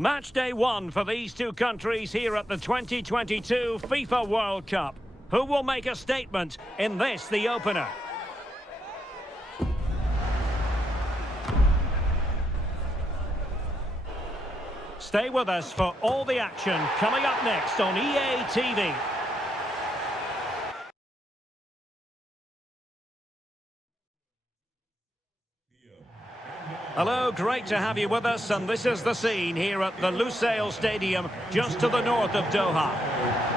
Match day one for these two countries here at the 2022 FIFA World Cup. Who will make a statement in this, the opener? Stay with us for all the action coming up next on EA TV. Hello, great to have you with us, and this is the scene here at the Lusail Stadium, just to the north of Doha.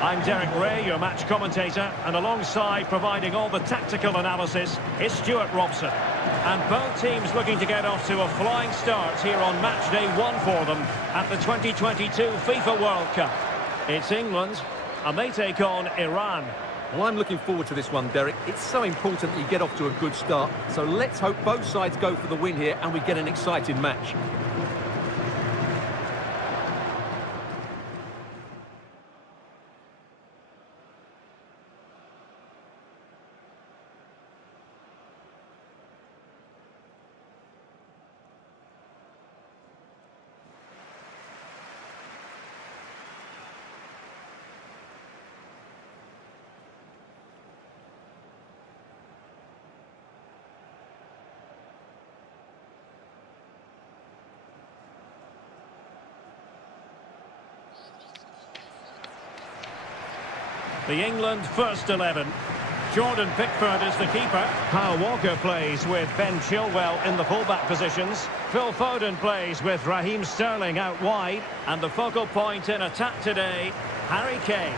I'm Derek Ray, your match commentator, and alongside providing all the tactical analysis is Stuart Robson. And both teams looking to get off to a flying start here on match day one for them at the 2022 FIFA World Cup. It's England, and they take on Iran. Well, I'm looking forward to this one, Derek. It's so important that you get off to a good start. So let's hope both sides go for the win here and we get an exciting match. The England first 11. Jordan Pickford is the keeper. Kyle Walker plays with Ben Chilwell in the fullback positions. Phil Foden plays with Raheem Sterling out wide. And the focal point in attack today, Harry Kane.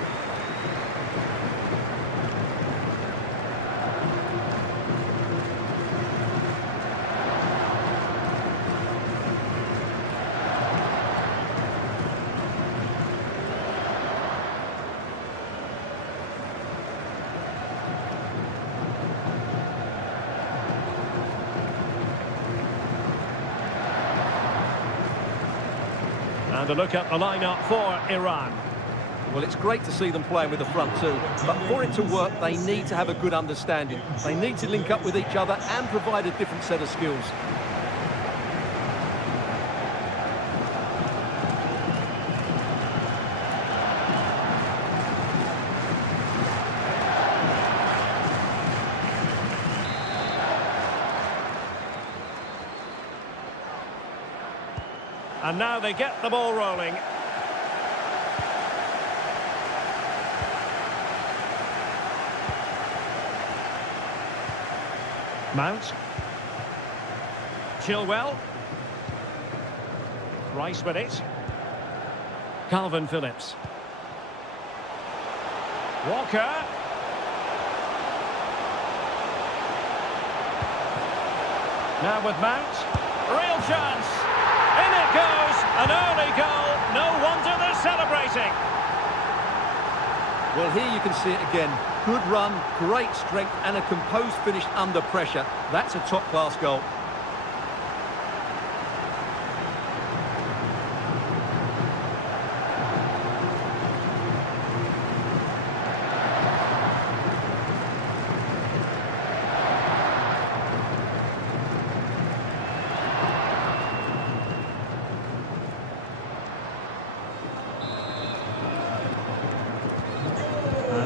And a look at the lineup for Iran. Well, it's great to see them playing with the front two, but for it to work, they need to have a good understanding. They need to link up with each other and provide a different set of skills. And now they get the ball rolling. Mount. Chilwell. Rice with it. Calvin Phillips. Walker. Now with Mount. Real chance. In it goes, an early goal, no wonder they're celebrating. Well, here you can see it again. Good run, great strength and a composed finish under pressure. That's a top-class goal.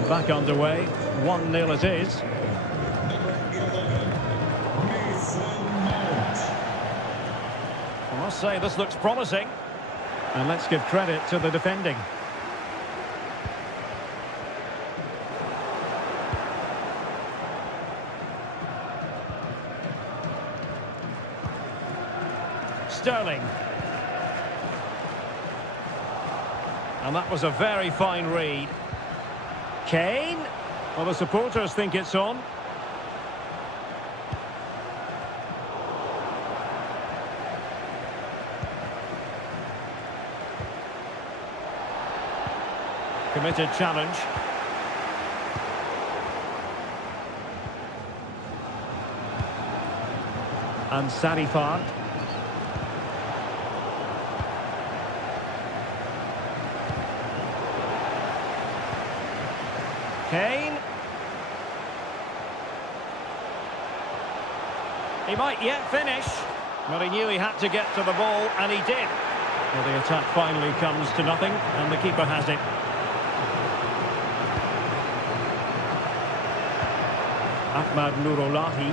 Back underway, 1-0 it is. I must say this looks promising. And let's give credit to the defending. Sterling. And that was a very fine read. Kane. Well, the supporters think it's on. Committed challenge. And Sadifard. Kane. He might yet finish, but he knew he had to get to the ball, and he did. Well, the attack finally comes to nothing, and the keeper has it. Ahmad Nurolahi.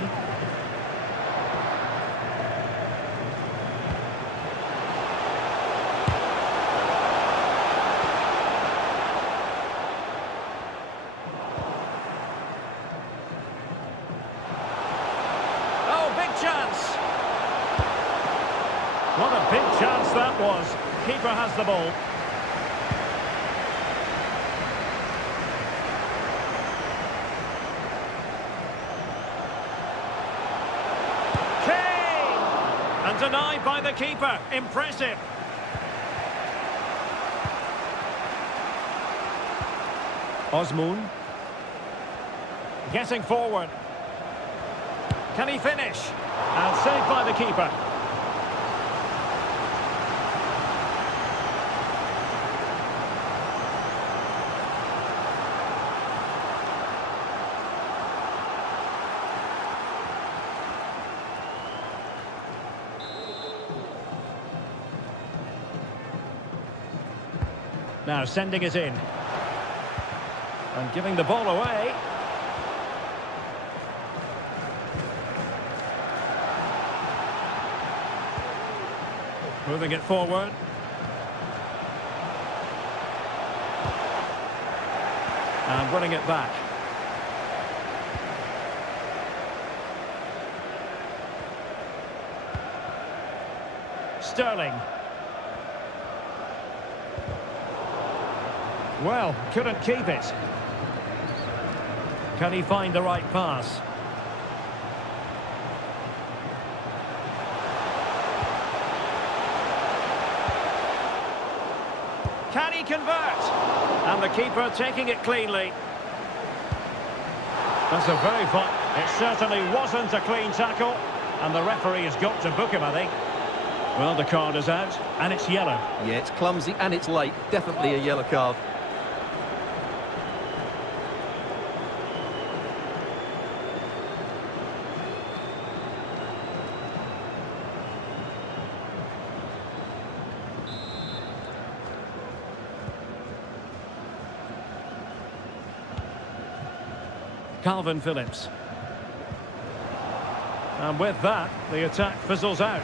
Oh, big chance! What a big chance that was. Keeper has the ball. And denied by the keeper. Impressive. Osmoon. Getting forward. Can he finish? And saved by the keeper. Now sending it in. And giving the ball away. Moving it forward. And winning it back. Sterling. Well, couldn't keep it. Can he find the right pass? Can he convert? And the keeper taking it cleanly. That's a very fun. It certainly wasn't a clean tackle. And the referee has got to book him, I think. Well, the card is out, and it's yellow. Yeah, it's clumsy and it's late. Definitely a yellow card. Calvin Phillips. And with that, the attack fizzles out.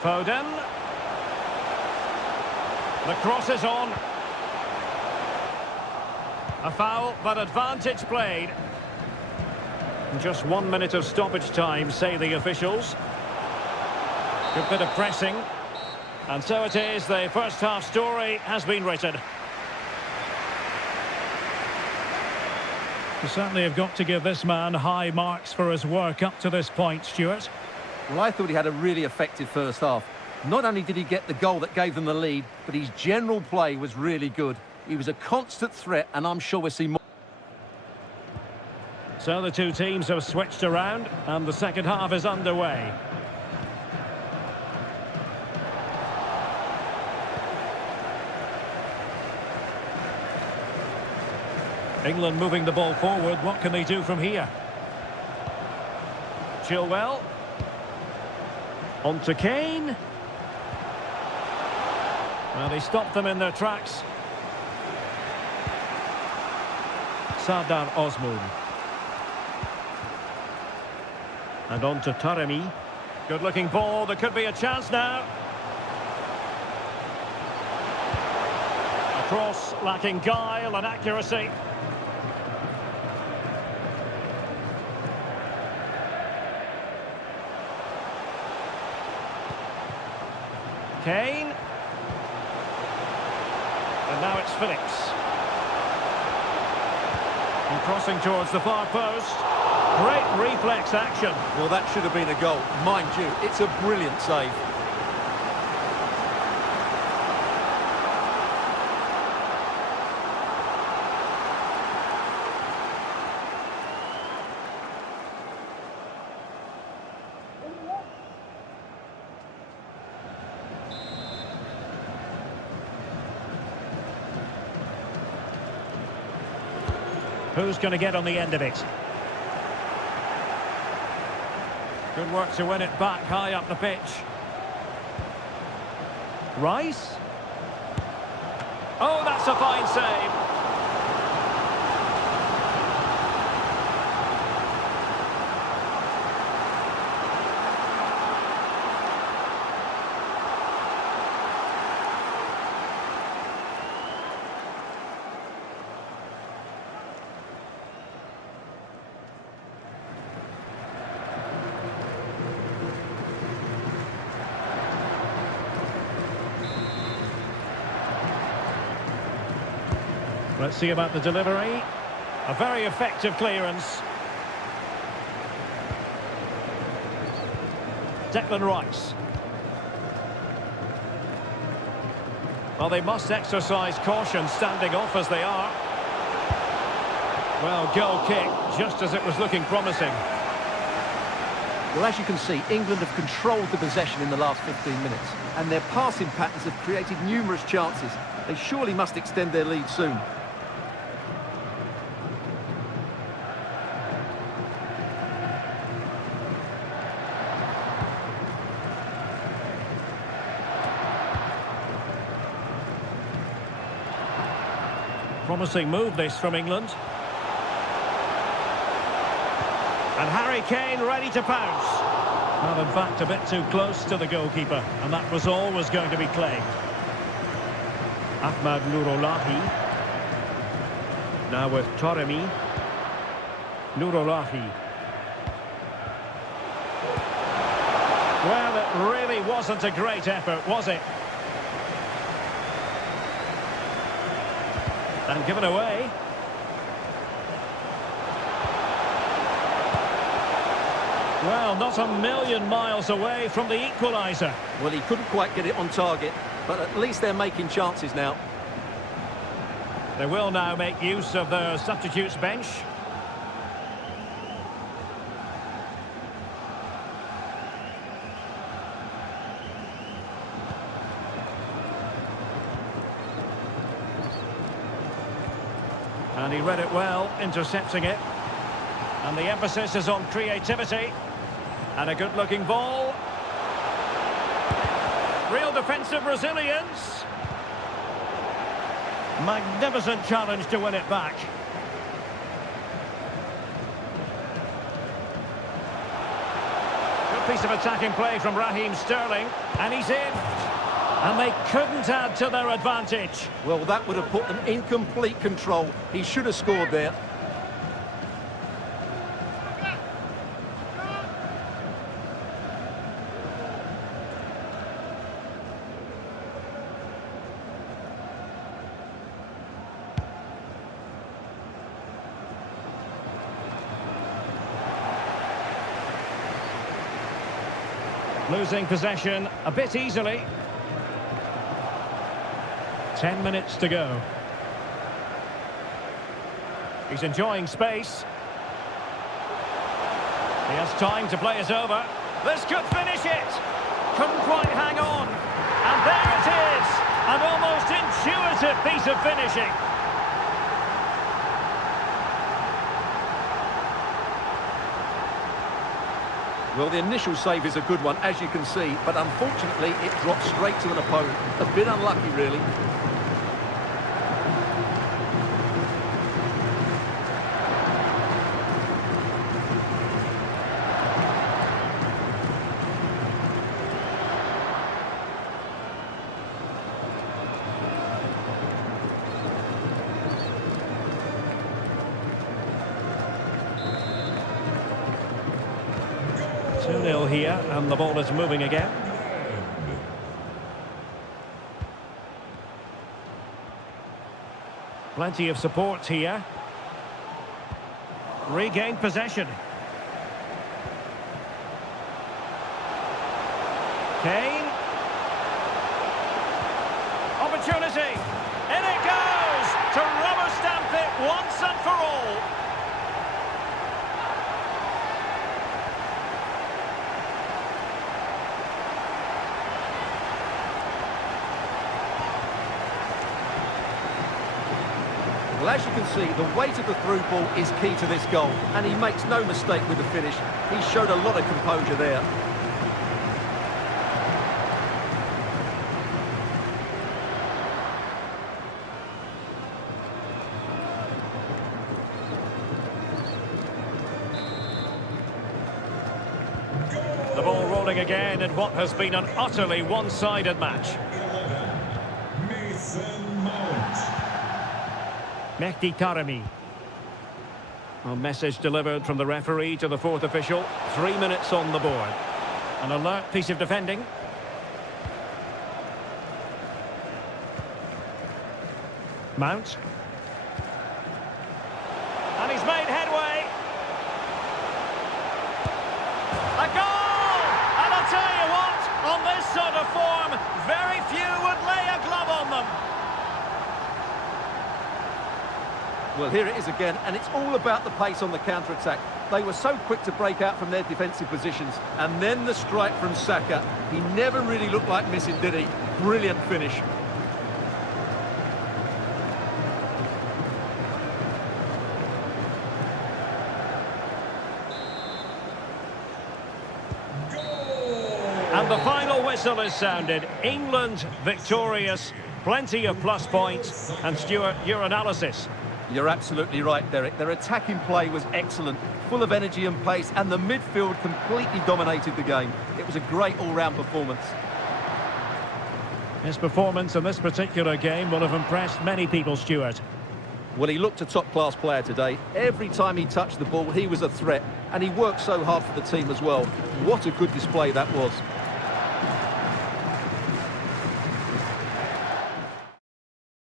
Foden. The cross is on. A foul, but advantage played. Just 1 minute of stoppage time, say the officials. Good bit of pressing. And so it is, the first half story has been written. You certainly have got to give this man high marks for his work up to this point, Stuart. Well, I thought he had a really effective first half. Not only did he get the goal that gave them the lead, but his general play was really good. He was a constant threat, and I'm sure we'll see more. So the two teams have switched around, and the second half is underway. England moving the ball forward. What can they do from here? Chilwell. On to Kane. Well, he stopped them in their tracks. Sardar Osmoon. And on to Taremi. Good-looking ball. There could be a chance now. A cross lacking guile and accuracy. Kane. And now it's Phillips. And crossing towards the far post. Great reflex action. Well, that should have been a goal. Mind you, it's a brilliant save. Who's going to get on the end of it? Good work to win it back high up the pitch. Rice. Oh, that's a fine save. Let's see about the delivery. A very effective clearance. Declan Rice. Well, they must exercise caution standing off as they are. Well, goal kick, just as it was looking promising. Well, as you can see, England have controlled the possession in the last 15 minutes, and their passing patterns have created numerous chances. They surely must extend their lead soon. Promising move this from England. And Harry Kane ready to pounce. Well, in fact, a bit too close to the goalkeeper, and that was always going to be claimed. Ahmad Nourolahi. Now with Taremi. Nourolahi. Well, it really wasn't a great effort, was it? And given away. Well, not a million miles away from the equaliser. Well, he couldn't quite get it on target, but at least they're making chances now. They will now make use of their substitutes bench. And he read it well, intercepting it. And the emphasis is on creativity. And a good-looking ball. Real defensive resilience. Magnificent challenge to win it back. Good piece of attacking play from Raheem Sterling. And he's in. And they couldn't add to their advantage. Well, that would have put them in complete control. He should have scored there. Losing possession a bit easily. 10 minutes to go. He's enjoying space. He has time to play it over. This could finish it. Couldn't quite hang on. And there it is. An almost intuitive piece of finishing. Well, the initial save is a good one, as you can see, but unfortunately it dropped straight to an opponent. A bit unlucky, really. Here, and the ball is moving again. Plenty of support here. Regained possession. Kane. Opportunity. In it goes to rubber stamp it once and for all. Well, Well, as you can see, the weight of the through ball is key to this goal, and he makes no mistake with the finish. He showed a lot of composure there. The ball rolling again in what has been an utterly one-sided match. Mehdi Taremi. A message delivered from the referee to the fourth official. 3 minutes on the board. An alert piece of defending. Mount. And he's made headway. A goal! And I'll tell you what, on this sort of form, very few would lay a glove on them. Well, here it is again, and it's all about the pace on the counter-attack. They were so quick to break out from their defensive positions. And then the strike from Saka. He never really looked like missing, did he? Brilliant finish. And the final whistle is sounded. England victorious. Plenty of plus points. And Stuart, your analysis. You're absolutely right, Derek. Their attacking play was excellent, full of energy and pace, and the midfield completely dominated the game. It was a great all-round performance. His performance in this particular game will have impressed many people, Stuart. Well, he looked a top-class player today. Every time he touched the ball, he was a threat, and he worked so hard for the team as well. What a good display that was.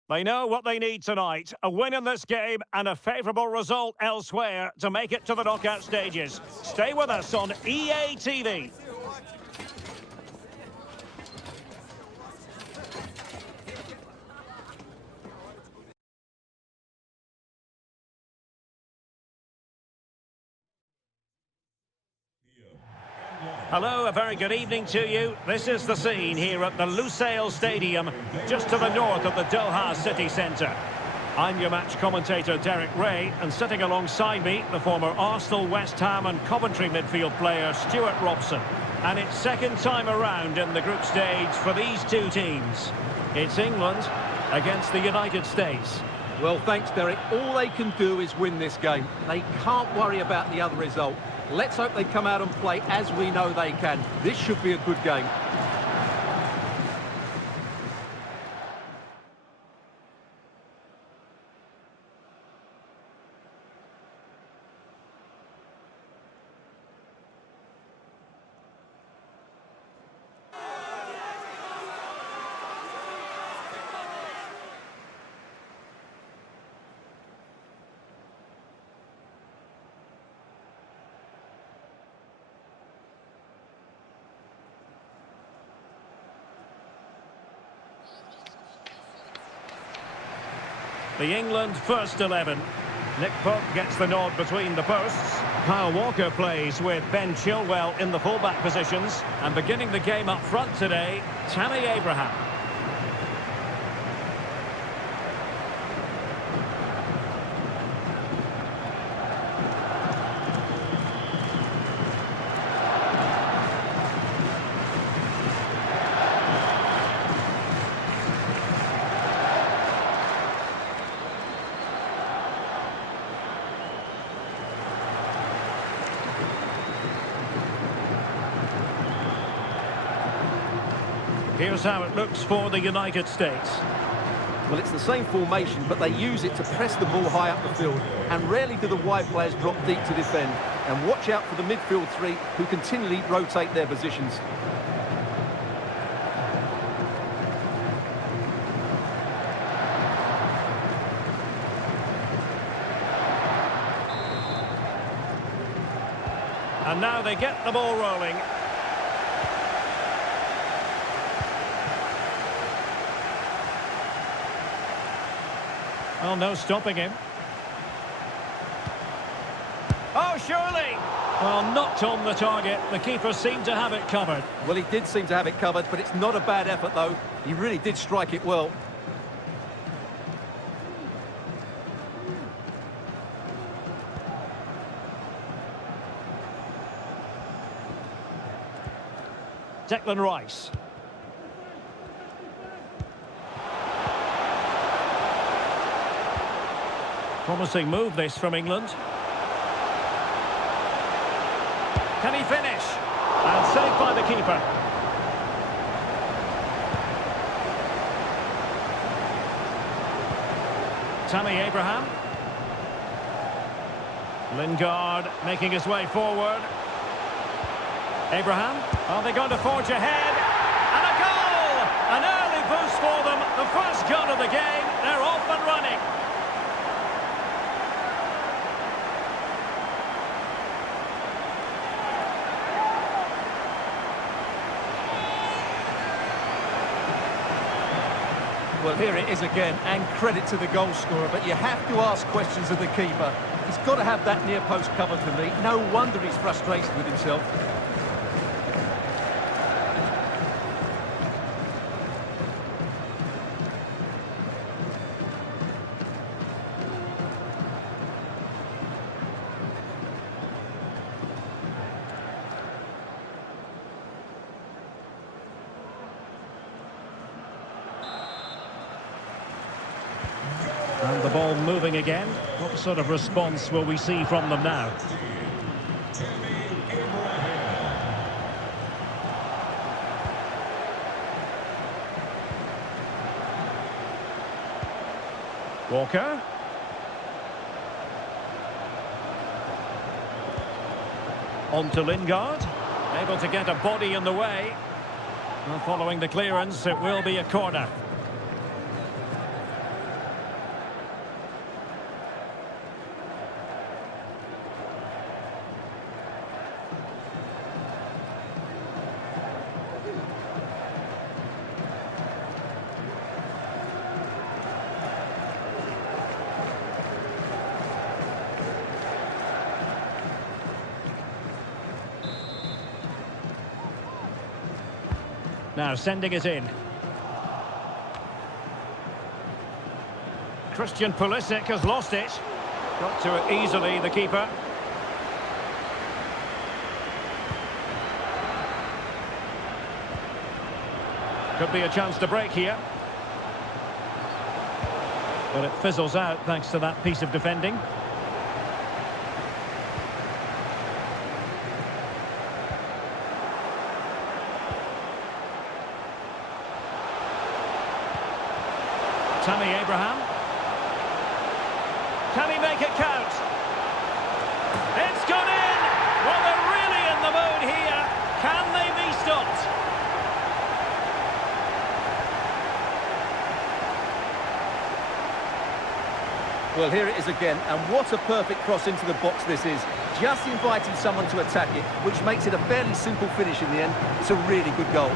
They know what they need tonight. A win in this game and a favourable result elsewhere to make it to the knockout stages. Stay with us on EA TV. Hello, a very good evening to you. This is the scene here at the Lusail Stadium, just to the north of the Doha city centre. I'm your match commentator, Derek Ray, and sitting alongside me, the former Arsenal, West Ham and Coventry midfield player, Stuart Robson. And it's second time around in the group stage for these two teams. It's England against the United States. Well, thanks, Derek. All they can do is win this game. They can't worry about the other result. Let's hope they come out and play as we know they can. This should be a good game. The England first 11. Nick Pope gets the nod between the posts. Kyle Walker plays with Ben Chilwell in the fullback positions. And beginning the game up front today, Tammy Abraham. Here's how it looks for the United States. Well, it's the same formation, but they use it to press the ball high up the field. And rarely do the wide players drop deep to defend. And watch out for the midfield three, who continually rotate their positions. And now they get the ball rolling. Well, no stopping him. Oh, surely! Well, knocked on the target. The keeper seemed to have it covered. Well, he did seem to have it covered, but it's not a bad effort, though. He really did strike it well. Declan Rice. Promising move this from England. Can he finish? And saved by the keeper. Tammy Abraham. Lingard making his way forward. Abraham, are they going to forge ahead? And a goal! An early boost for them. The first goal of the game. They're off and running. Well, here it is again, and credit to the goal scorer, but you have to ask questions of the keeper. He's got to have that near post covered for me. No wonder he's frustrated with himself. And the ball moving again. What sort of response will we see from them now? Walker. On to Lingard. Able to get a body in the way. Well, following the clearance, it will be a corner. Now sending it in. Christian Pulisic has lost it. Got to it easily, the keeper. Could be a chance to break here. But it fizzles out thanks to that piece of defending. Tammy Abraham. Can he make it count? It's gone in! Well, they're really in the mood here. Can they be stopped? Well, here it is again, and what a perfect cross into the box this is. Just invited someone to attack it, which makes it a fairly simple finish in the end. It's a really good goal.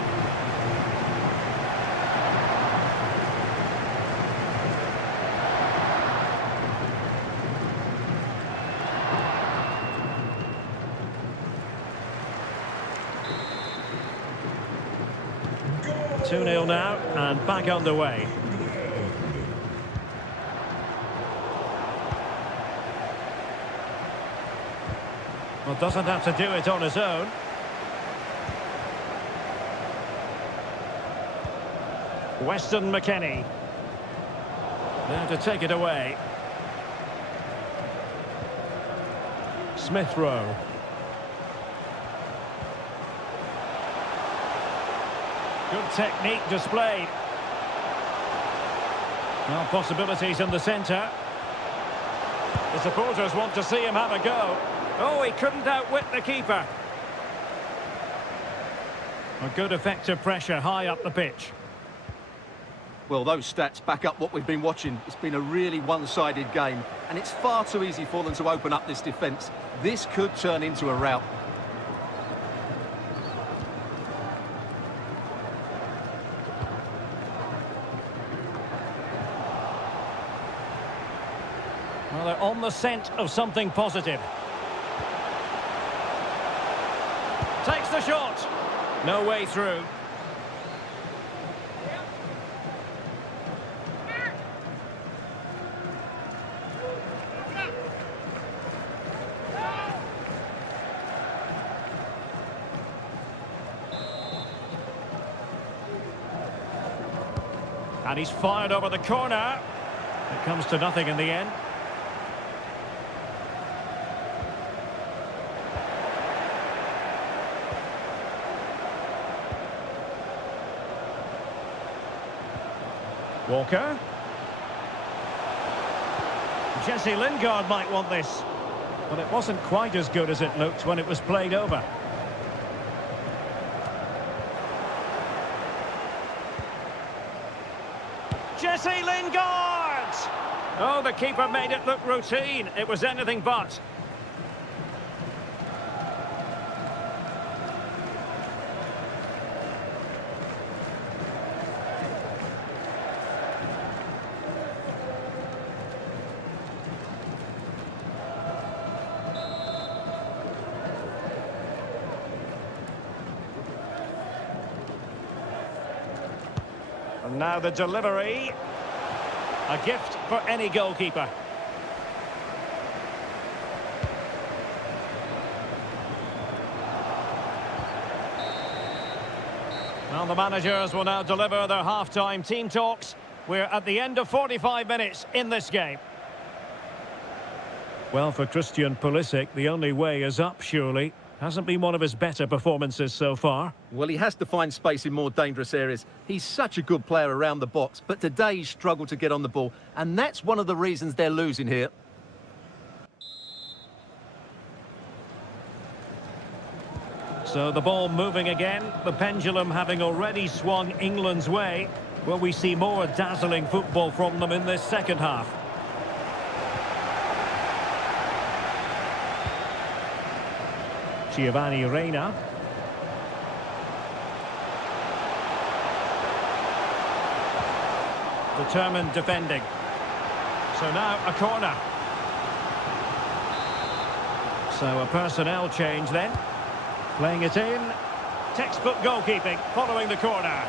Two 2-0 now, and back underway. Well, doesn't have to do it on his own. Weston McKennie. There to take it away. Smith Rowe. Good technique displayed. Well, possibilities in the centre. The supporters want to see him have a go. Oh, he couldn't outwit the keeper. A good effective pressure high up the pitch. Well, those stats back up what we've been watching. It's been a really one-sided game, and it's far too easy for them to open up this defence. This could turn into a rout. Well, they're on the scent of something positive. Takes the shot. No way through. And he's fired over the corner. It comes to nothing in the end. Walker. Jesse Lingard might want this. But it wasn't quite as good as it looked when it was played over. Jesse Lingard! Oh, the keeper made it look routine. It was anything but. And now the delivery. A gift for any goalkeeper. Well, the managers will now deliver their half-time team talks. We're at the end of 45 minutes in this game. Well, for Christian Pulisic, the only way is up, surely. Hasn't been one of his better performances so far. Well, he has to find space in more dangerous areas. He's such a good player around the box, but today he's struggled to get on the ball, and that's one of the reasons they're losing here. So the ball moving again, the pendulum having already swung England's way. Will we see more dazzling football from them in this second half? Giovanni Reina. Determined defending. So now a corner. So a personnel change then. Playing it in. Textbook goalkeeping following the corner.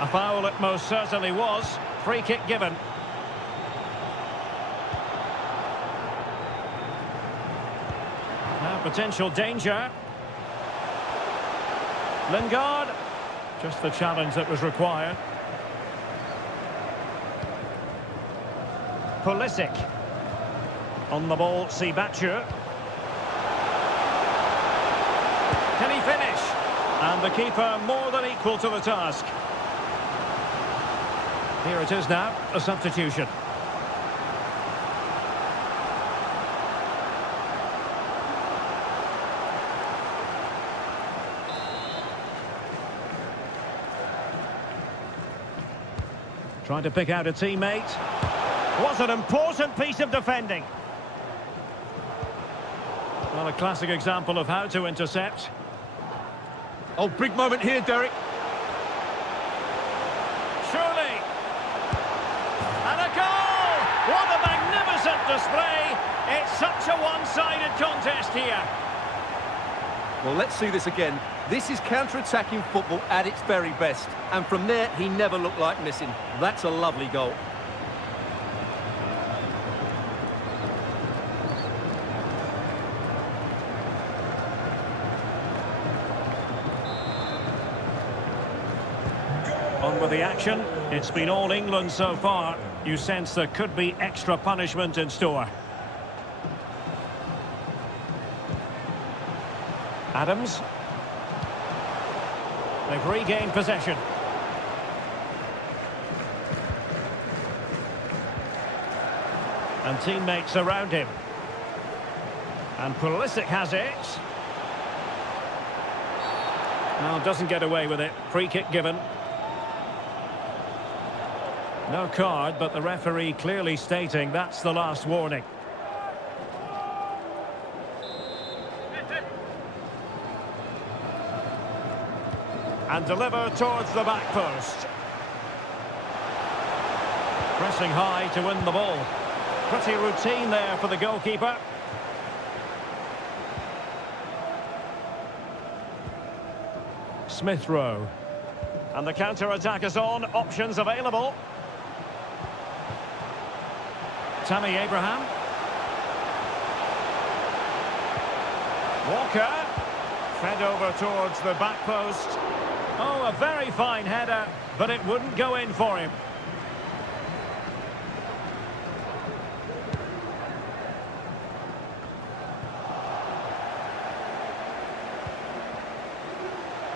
A foul it most certainly was. Free kick given. Now potential danger. Lingard. Just the challenge that was required. Pulisic. On the ball, Sibachu. Can he finish? And the keeper more than equal to the task. Here it is now, a substitution. Trying to pick out a teammate. What an important piece of defending. Well, a classic example of how to intercept. Oh, big moment here, Derek. Surely. And a goal! What a magnificent display. It's such a one-sided contest here. Well, let's see this again. This is counter-attacking football at its very best. And from there, he never looked like missing. That's a lovely goal. On with the action. It's been all England so far. You sense there could be extra punishment in store. Adams. They've regained possession. And teammates around him. And Pulisic has it. Now doesn't get away with it. Free kick given. No card, but the referee clearly stating that's the last warning. And deliver towards the back post. Pressing high to win the ball. Pretty routine there for the goalkeeper. Smith Rowe. And the counter-attack is on. Options available. Tammy Abraham. Walker. Fed over towards the back post. Oh, a very fine header, but it wouldn't go in for him.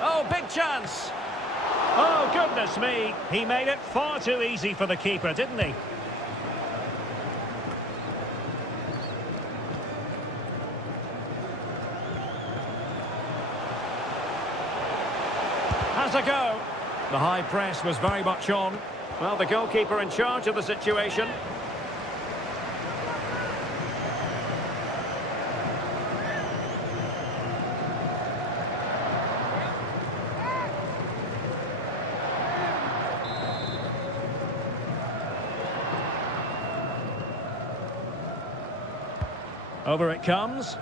Oh, big chance. Oh, goodness me. He made it far too easy for the keeper, didn't he? Has a go. The high press was very much on. Well, the goalkeeper in charge of the situation. Over it comes.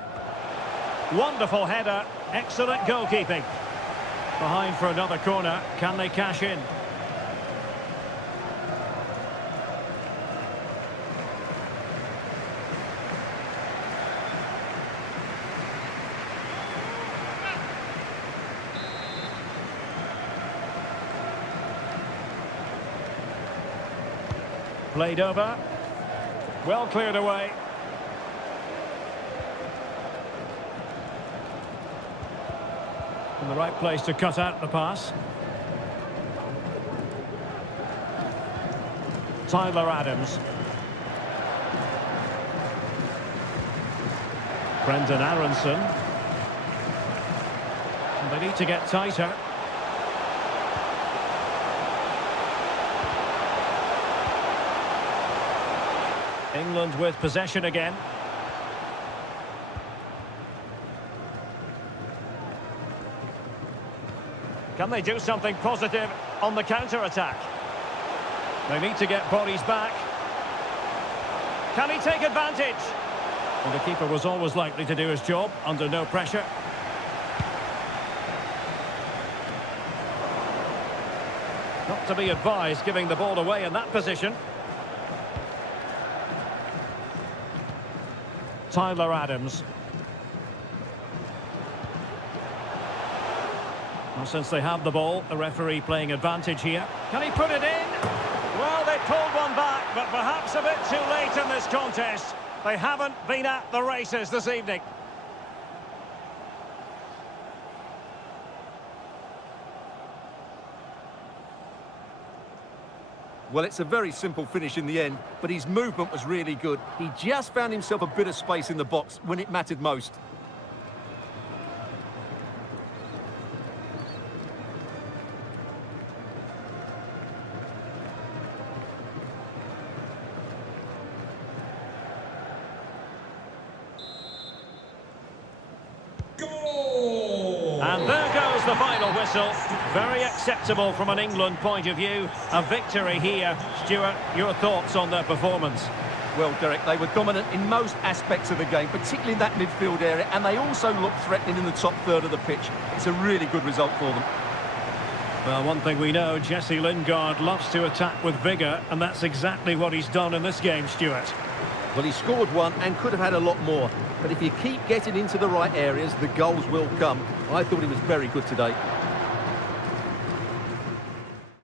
Wonderful header. Excellent goalkeeping. Behind for another corner. Can they cash in? Played over. Well cleared away. In the right place to cut out the pass. Tyler Adams. Brendan Aronson. And they need to get tighter. England with possession again. Can they do something positive on the counter-attack? They need to get bodies back. Can he take advantage? And the keeper was always likely to do his job under no pressure. Not to be advised giving the ball away in that position. Tyler Adams. Well, since they have the ball, the referee playing advantage here. Can he put it in? Well, they pulled one back, but perhaps a bit too late in this contest. They haven't been at the races this evening. Well, it's a very simple finish in the end, but his movement was really good. He just found himself a bit of space in the box when it mattered most. And there goes the final whistle. Very acceptable from an England point of view. A victory here. Stuart, your thoughts on their performance? Well, Derek, they were dominant in most aspects of the game, particularly in that midfield area, and they also looked threatening in the top third of the pitch. It's a really good result for them. Well, one thing we know, Jesse Lingard loves to attack with vigour, and that's exactly what he's done in this game, Stuart. Well, he scored one and could have had a lot more. But if you keep getting into the right areas, the goals will come. I thought he was very good today.